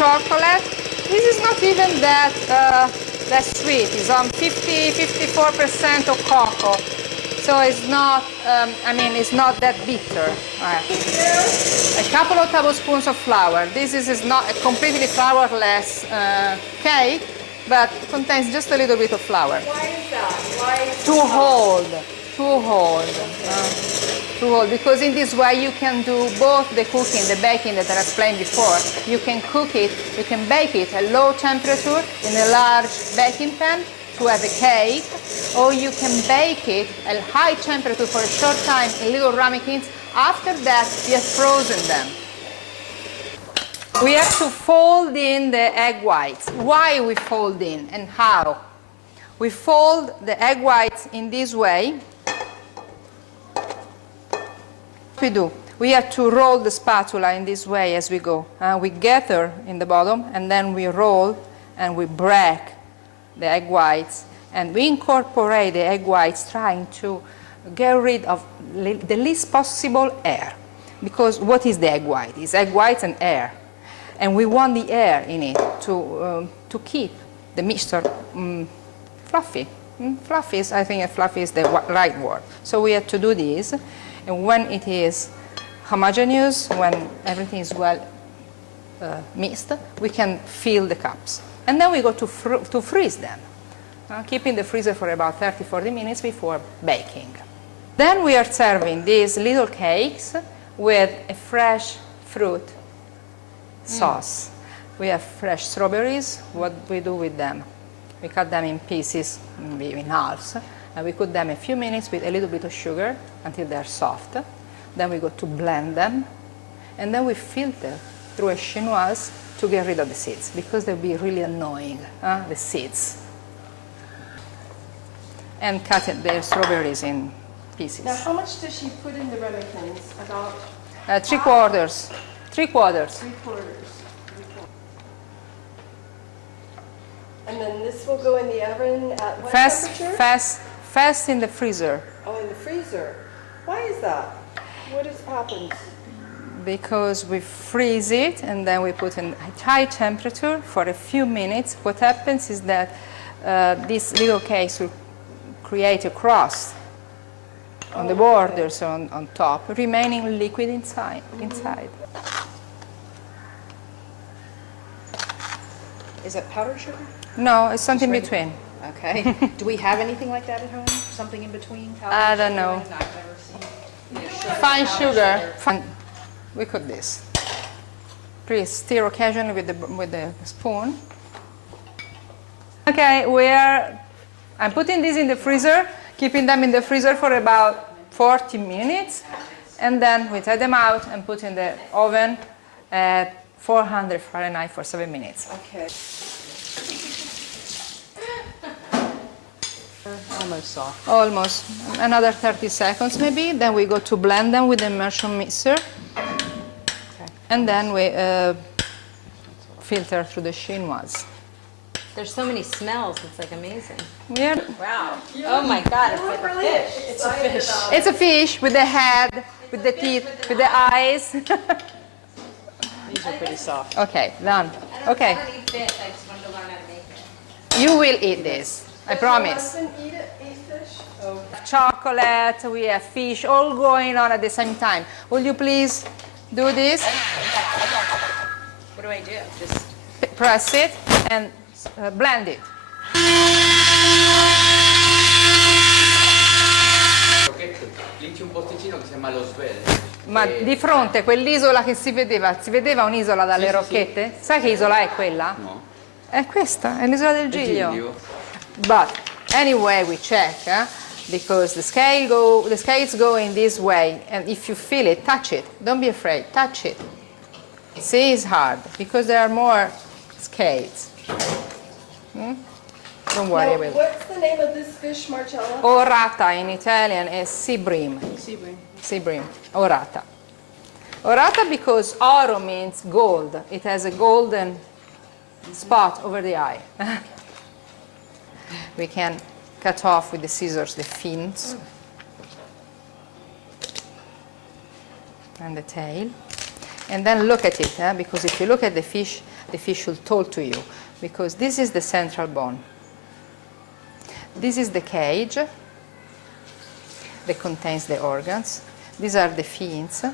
chocolate. This is not even that sweet. It's on 54% of cocoa. So it's not, it's not that bitter. A couple of tablespoons of flour. This is not a completely flourless cake, but contains just a little bit of flour. Why is that? Why is to hold. Because in this way you can do both the cooking, the baking that I explained before. You can cook it, you can bake it at low temperature in a large baking pan to have a cake, or you can bake it at high temperature for a short time in little ramekins. After that, you have frozen them. We have to fold in the egg whites. Why we fold in and how? We fold the egg whites in this way. We do. We have to roll the spatula in this way as we go. We gather in the bottom, and then we roll and we break the egg whites, and we incorporate the egg whites trying to get rid of the least possible air. Because what is the egg white? It's egg whites and air. And we want the air in it to keep the mixture fluffy. Fluffy is, I think fluffy is the right word. So we have to do this. And when it is homogeneous, when everything is well mixed, we can fill the cups. And then we go to freeze them, keep in the freezer for about 30-40 minutes before baking. Then we are serving these little cakes with a fresh fruit sauce. We have fresh strawberries. What we do with them? We cut them in pieces, maybe in halves, and we cook them a few minutes with a little bit of sugar until they're soft. Then we go to blend them, and then we filter through a chinoise to get rid of the seeds, because they'll be really annoying, the seeds. And cut the strawberries in pieces. Now, how much does she put in the ramekins? About? 3/4. 3/4. 3/4. And then this will go in the oven at what temperature? Fast in the freezer. Oh, in the freezer. Why is that? What has happened? Because we freeze it and then we put in high temperature for a few minutes. What happens is that these little cakes will create a crust on the borders, on top, remaining liquid inside. Is it powdered sugar? No, it's something between. Okay. Do we have anything like that at home? Something in between? I don't know. I've never seen. Fine sugar. We cook this. Please stir occasionally with the spoon. Okay, I'm putting this in the freezer, keeping them in the freezer for about 40 minutes, and then we take them out and put in the oven at 400 Fahrenheit for 7 minutes. Okay. Almost soft. Almost. Another 30 seconds maybe. Then we go to blend them with the immersion mixer. Okay. And then we filter through the chinoise. There's so many smells, it's like amazing. Yeah. Wow. Oh my God, it's like a fish. It's a fish. It's a fish with the head, with the teeth, with the eyes. These are pretty soft. Okay, done. Okay. I don't eat fish, I just wanted to learn how to make it. You will eat this, I promise. Does your husband eat fish? Oh. Chocolate, we have fish, all going on at the same time. Will you please do this? What do I do? Just Press it and blend it. Lì c'è un posticino che si chiama Lo Svel. Ma di fronte quell'isola che si vedeva un'isola dalle rocchette? Sai che isola è quella? No. È questa, è l'isola del Giglio. Giglio. But anyway, we check, because the scales go in this way, and if you feel it, touch it. Don't be afraid, touch it. See, it's hard, because there are more scales. Don't worry, I Now, will. what's the name of this fish, Marcella? Orata in Italian is sea bream. Sea bream, orata. Orata because oro means gold. It has a golden spot over the eye. We can cut off with the scissors the fins and the tail. And then look at it, because if you look at the fish, the fish will talk to you, because this is the central bone. This is the cage that contains the organs. These are the fins,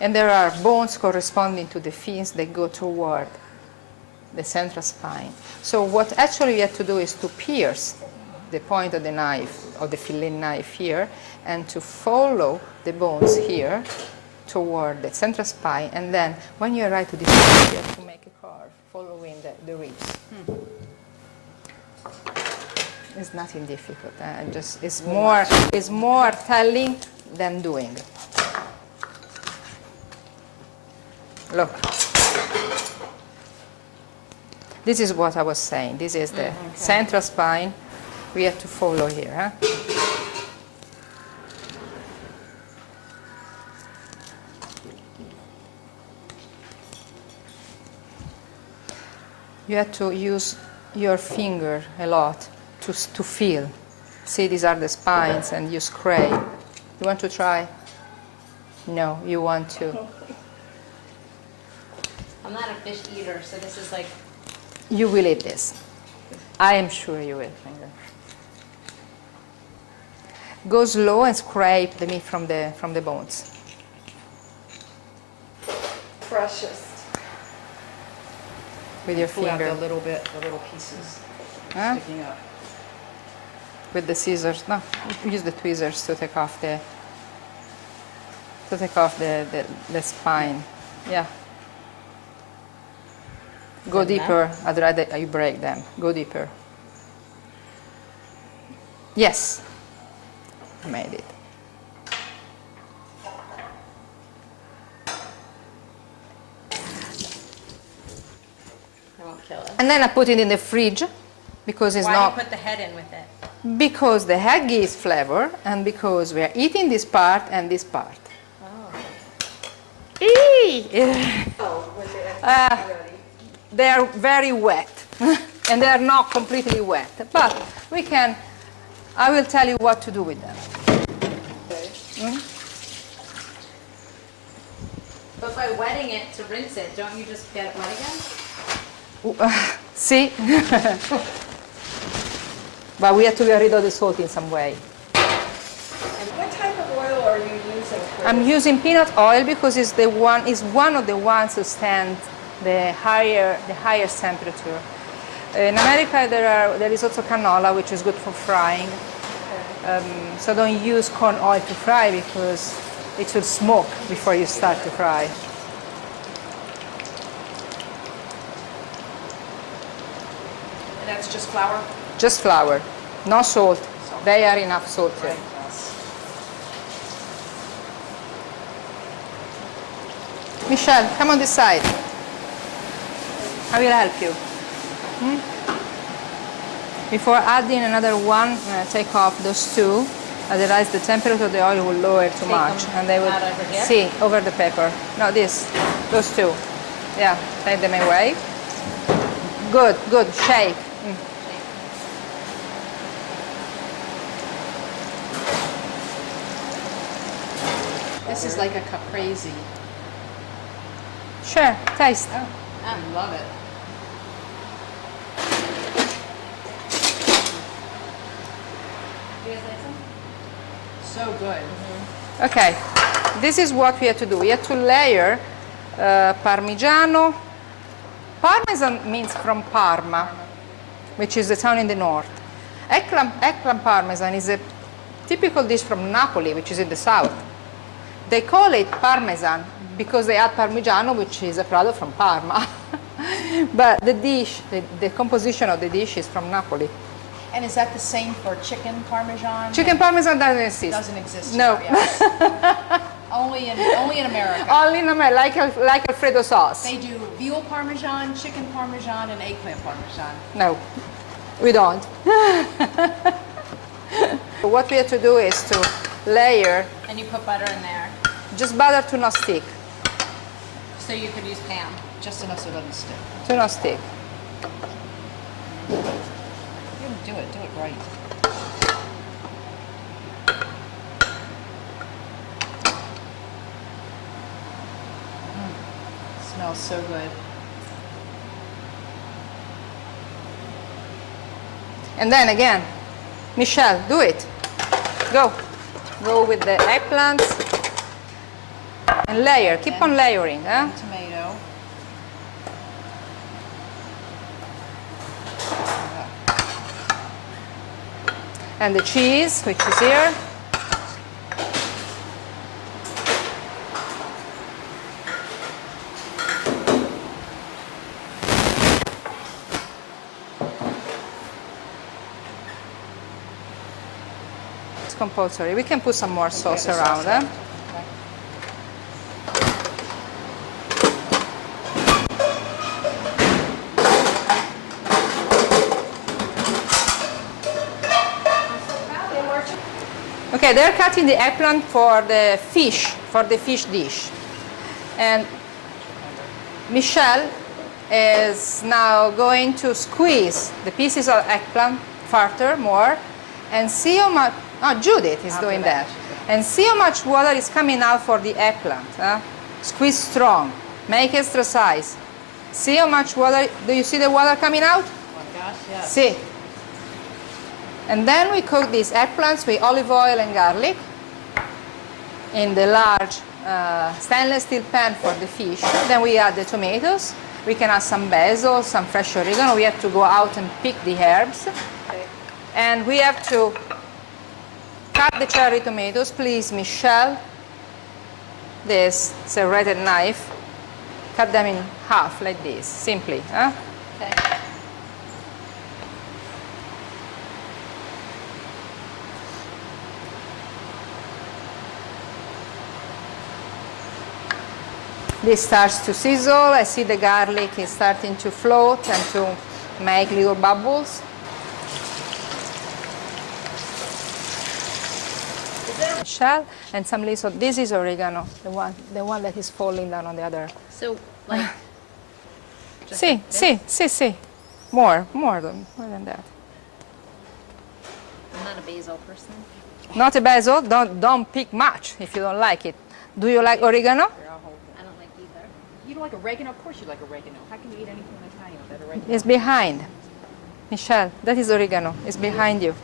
and there are bones corresponding to the fins that go toward the central spine. So what actually you have to do is to pierce the point of the knife, or the fillet knife here, and to follow the bones here toward the central spine, and then when you arrive to this point, you have to make a curve following the ribs. It's nothing difficult. It's more telling than doing. Look. This is what I was saying. This is the central spine. We have to follow here. Huh? You have to use your finger a lot to feel. See, these are the spines, and you scrape. You want to try? No, you want to. I'm not a fish eater, so this is like. You will eat this. I am sure you will, finger. Go slow and scrape the meat from the bones. Precious. With your Pull out finger. the little pieces Huh? sticking up. With the scissors. No, use the tweezers to take off the spine. Yeah. Go Like that? deeper. I'd rather you break them. Go deeper. Yes. I made it. I won't kill it. And then I put it in the fridge because it's Why not. do you put the head in with it? Because the head gives flavor, and because we are eating this part and this part. Oh. Eee! Oh, when they're ready. They are very wet, and they are not completely wet. But I will tell you what to do with them. Okay. But by wetting it to rinse it, don't you just get it wet again? See? But we have to get rid of the salt in some way. And what type of oil are you using for I'm this? using peanut oil because it's one of the ones who stand the highest temperature. In America, there is also canola, which is good for frying. So don't use corn oil to fry because it will smoke before you start to fry. And that's just flour? Just flour, no salt. They are enough salt here. Right. Yes. Michelle, come on this side. I will help you. Before adding another one, take off those two. Otherwise, the temperature of the oil will lower too Take much, them and they will out over here? see over the pepper. No, those two. Yeah, take them away. Good, good. Shake. This is like a caprese. Sure, taste. I love it. Do you guys like some? So good. Okay, this is what we have to do. We have to layer Parmigiano. Parmesan means from Parma, which is the town in the north. Eggplant Parmesan is a typical dish from Napoli, which is in the south. They call it Parmesan because they add Parmigiano, which is a product from Parma. But the dish, the composition of the dish is from Napoli. And is that the same for chicken parmesan? Chicken Parmesan doesn't exist. Doesn't exist. No. here, yes. only in America. Only in America, like Alfredo sauce. They do veal parmesan, chicken parmesan, and eggplant parmesan. No, we don't. What we have to do is to layer And you put butter in there, just butter to not stick. so you could use Pam. Just enough so it doesn't stick. To not stick. You do it right. Smells so good. And then again, Michelle, do it. Go. Go with the eggplants. And layer. Keep on layering. Huh? Tomato. And the cheese, which is here. It's compulsory. We can put some more sauce around. Huh? Okay, they're cutting the eggplant for the fish dish. And Michelle is now going to squeeze the pieces of eggplant further, more, and see how much, Judith is doing that. And see how much water is coming out for the eggplant. Squeeze strong, make extra size. See how much water, do you see the water coming out? Oh my gosh, yes. See. And then we cook these eggplants with olive oil and garlic in the large stainless steel pan for the fish. Then we add the tomatoes. We can add some basil, some fresh oregano. We have to go out and pick the herbs. Okay. And we have to cut the cherry tomatoes. Please, Michelle, this serrated knife, cut them in half like this, simply. Huh? Okay. This starts to sizzle. I see the garlic is starting to float and to make little bubbles. Shell and some little. This is oregano, the one that is falling down on the other. So, like, just See, like this? see. More than that. I'm not a basil person. Not a basil. Don't pick much if you don't like it. Do you like oregano? I don't like either. You don't like oregano? Of course you like oregano. How can you eat anything Italian without oregano? It's behind. Michelle, that is oregano. It's behind you.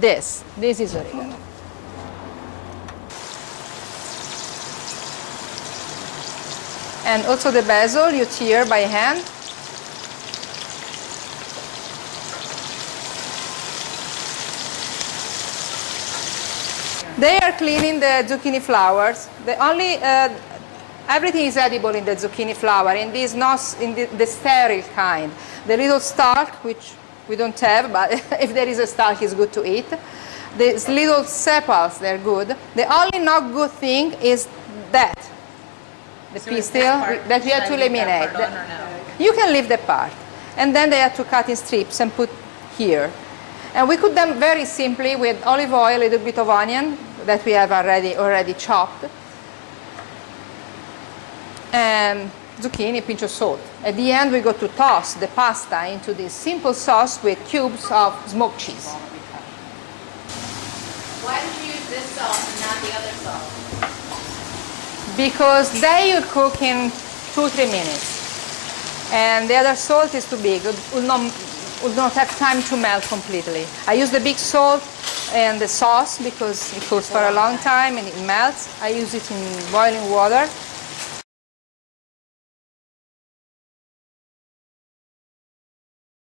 Please. This is oregano. And also the basil you tear by hand. They are cleaning the zucchini flowers. Everything is edible in the zucchini flower, in the sterile kind. The little stalk, which we don't have, but if there is a stalk, it's good to eat. These little sepals, they're good. The only not good thing is that, the pistil, that we have to eliminate. You can leave the part. And then they have to cut in strips and put here. And we cook them very simply with olive oil, a little bit of onion that we have already chopped, and zucchini, a pinch of salt. At the end, we go to toss the pasta into this simple sauce with cubes of smoked cheese. Why did you use this sauce and not the other sauce? Because they you cook in 2-3 minutes. And the other salt is too big. It will not have time to melt completely. I use the big salt and the sauce because it cooks for a long time and it melts. I use it in boiling water.